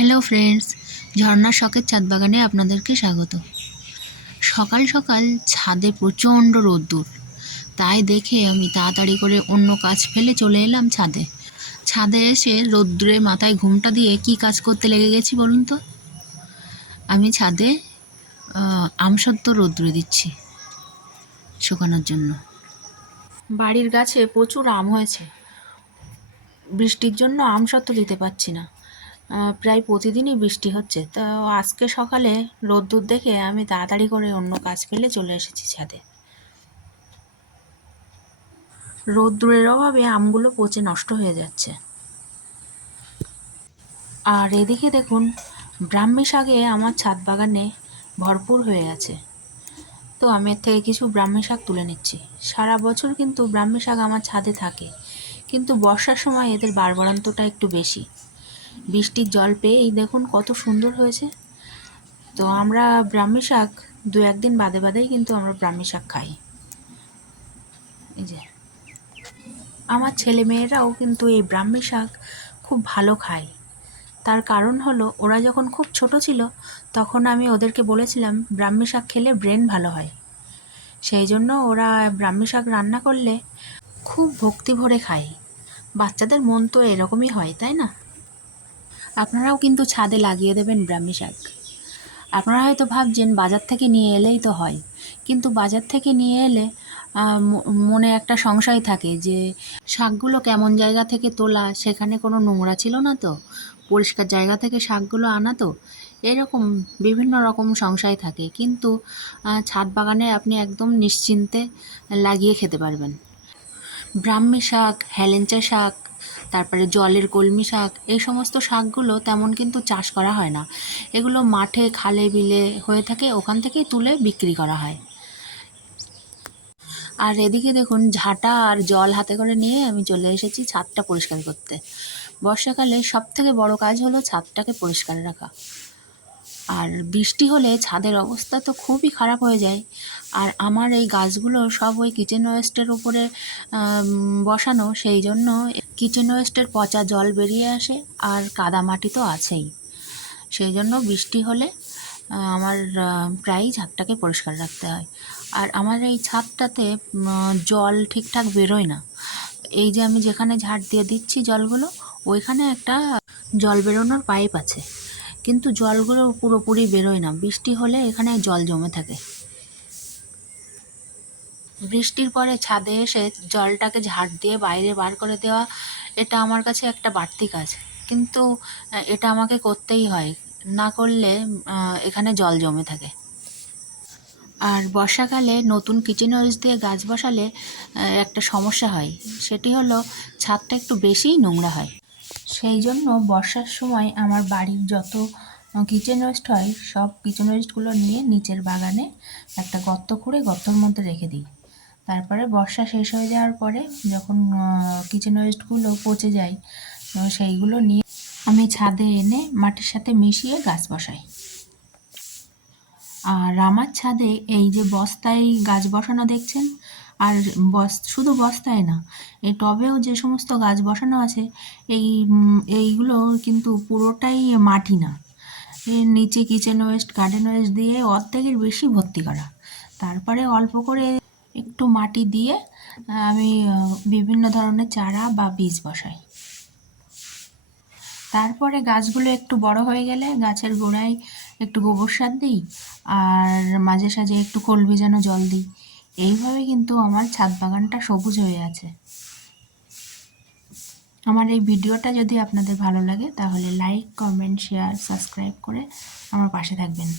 Hello friends ঝর্ণার শখের ছাদ বাগানে আপনাদেরকে স্বাগত। সকাল সকাল ছাদে প্রচণ্ড রোদ্দুর। তাই দেখে আমি তাড়াতাড়ি করে অন্য কাজ ফেলে চলে এলাম ছাদে। ছাদে এসে রোদ্দুরে মাথায় ঘুমটা দিয়ে কি কাজ করতে লেগে গেছি বলুন তো? আমি ছাদে আহ, আমসত্ত্ব রোদ্দুরে দিচ্ছি শুকানোর জন্য। বাড়ির গাছে প্রচুর আম হয়েছে। বৃষ্টির জন্য আমসত্ত্ব দিতে পারছি না। প্রায় প্রতিদিনই বৃষ্টি হচ্ছে। তো আজকে সকালে রোদ্দুর দেখে আমি তাড়াতাড়ি করে অন্য কাজ ফেলে চলে এসেছি ছাদে। রোদ্দুরের অভাবে আমগুলো পচে নষ্ট হয়ে যাচ্ছে। আর এদিকে দেখুন, ব্রাহ্মী শাকে আমার ছাদ বাগানে ভরপুর হয়ে আছে। তো আমি এর থেকে কিছু ব্রাহ্মী শাক তুলে নিচ্ছি। সারা বছর কিন্তু ব্রাহ্মী শাক আমার ছাদে থাকে। কিন্তু বর্ষার সময় এদের বাড়বাড়ন্তটা একটু বেশি। বৃষ্টির জল পেয়ে, এই দেখুন কত সুন্দর হয়েছে। তো আমরা ব্রাহ্মী শাক দু একদিন বাদে বাদেই কিন্তু আমরা ব্রাহ্মী শাক খাই। এই যে, আমার ছেলে মেয়েরাও কিন্তু এই ব্রাহ্মী শাক খুব ভালো খায়। তার কারণ হলো, ওরা যখন খুব ছোট ছিল, তখন আমি ওদেরকে বলেছিলাম, ব্রাহ্মী শাক খেলে ব্রেন ভালো হয়। সেই জন্য ওরা ব্রাহ্মী শাক রান্না করলে খুব ভক্তি ভরে খায়। বাচ্চাদের মন তো এরকমই হয়, তাই না? আপনারাও কিন্তু ছাদে লাগিয়ে দেবেন ব্রাহ্মী শাক। আপনারা হয়তো ভাবছেন, বাজার থেকে নিয়ে এলেই তো হয়। কিন্তু বাজার থেকে নিয়ে এলে মনে একটা সংশয় থাকে যে, শাকগুলো কেমন জায়গা থেকে তোলা? সেখানে কোনো নোংরা ছিল না তো? পরিষ্কার জায়গা থেকে শাকগুলো আনা তো? এরকম বিভিন্ন রকম সংশয় থাকে। কিন্তু ছাদ বাগানে আপনি একদম নিশ্চিন্তে লাগিয়ে খেতে পারবেন। ব্রাহ্মী শাক, হেলেঞ্চা শাক তারপরে জলের কলমি শাক, এই সমস্ত শাকগুলো তেমন কিন্তু চাষ করা হয় না। এগুলো মাঠে খালে বিলে হয়ে থাকে, ওখান থেকেই তুলে বিক্রি করা হয়। আর এদিকে দেখুন, ঝাঁটা আর জল হাতে করে নিয়ে আমি চলে এসেছি ছাদটা পরিষ্কার করতে। বর্ষাকালে সব থেকে বড় কাজ হলো ছাদটাকে পরিষ্কার রাখা। আর বৃষ্টি হলে ছাদের অবস্থা তো খুবই খারাপ হয়ে যায়। আর আমার এই গাছগুলো সব ওই কিচেন ওয়েস্টের উপরে বসানো, সেই জন্য কিচেন ওয়েস্টের পচা জল বেরিয়ে আসে আর কাদা মাটি তো আছেই। সেই জন্য বৃষ্টি হলে আমার প্রায়ই ছাদটাকে পরিষ্কার রাখতে হয়। আর আমার এই ছাদটাতে জল ঠিকঠাক বেরোয় না। এই যে আমি যেখানে ঝাড় দিয়ে দিচ্ছি জলগুলো, ওইখানে একটা জল বেরোনোর পাইপ আছে। কিন্তু জলগুলো পুরোপুরি বেরোয় না। বৃষ্টি হলে এখানে জল জমে থাকে। বৃষ্টির পরে ছাদে এসে জলটাকে ঝাড় দিয়ে বাইরে বার করে দেওয়া, এটা আমার কাছে একটা বাড়তি কাজ। কিন্তু এটা আমাকে করতেই হয়। না করলে এখানে জল জমে থাকে। আর বর্ষাকালে নতুন কিচেন ওয়েস দিয়ে গাছ বসালে একটা সমস্যা হয়। সেটি হলো, ছাদটা একটু বেশিই নোংরা হয়। সেই জন্য বর্ষার সময় আমার বাড়ির যত কিচেন ওয়েস্ট হয়, সব কিচেন ওয়েস্টগুলো নিয়ে নিচের বাগানে একটা গর্ত করে গর্তর মধ্যে রেখে দিই। তারপরে বর্ষা শেষ হয়ে যাওয়ার পরে যখন কিচেন ওয়েস্টগুলো পচে যায়, তো সেইগুলো নিয়ে আমি ছাদে এনে মাটির সাথে মিশিয়ে গাছ বসাই। আর আমার ছাদে এই যে বস্তায় গাছ বসানো দেখছেন, আর বস, শুধু বস্তায় না, এই টবেও যে সমস্ত গাছ বসানো আছে, এই এইগুলো কিন্তু পুরোটাই মাটি না। এর নিচে কিচেন ওয়েস্ট গার্ডেন ওয়েস্ট দিয়ে অর্ধেকের বেশি ভর্তি করা। তারপরে অল্প করে একটু মাটি দিয়ে আমি বিভিন্ন ধরনের চারা বা বীজ বসাই। তারপরে গাছগুলো একটু বড় হয়ে গেলে গাছের গোড়ায় একটু গোবর সার দিই আর মাঝে সাঝে একটু খোল ভেজানো জল দিই। এইভাবে কিন্তু আমার ছাদ বাগানটা সবুজ হয়ে আছে। আমার এই ভিডিওটা যদি আপনাদের ভালো লাগে তাহলে লাইক, কমেন্ট, শেয়ার, সাবস্ক্রাইব করে আমার পাশে থাকবেন।